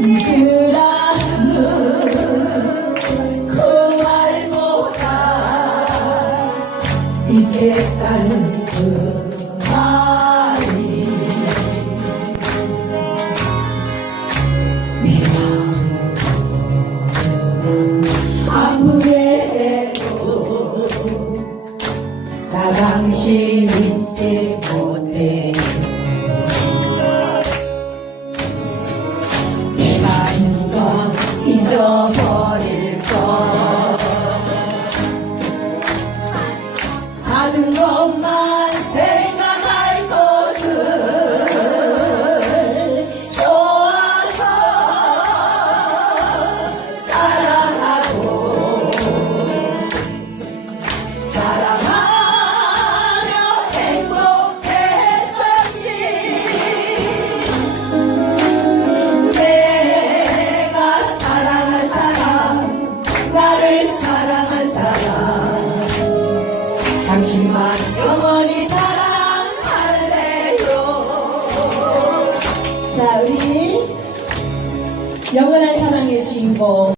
잊으라는 그그 말이 내 마음 아무래도 나 당신 잊 잊어버릴 것. 하는 것 영원히 사랑할래요. 자 우리 영원한 사랑의 주인공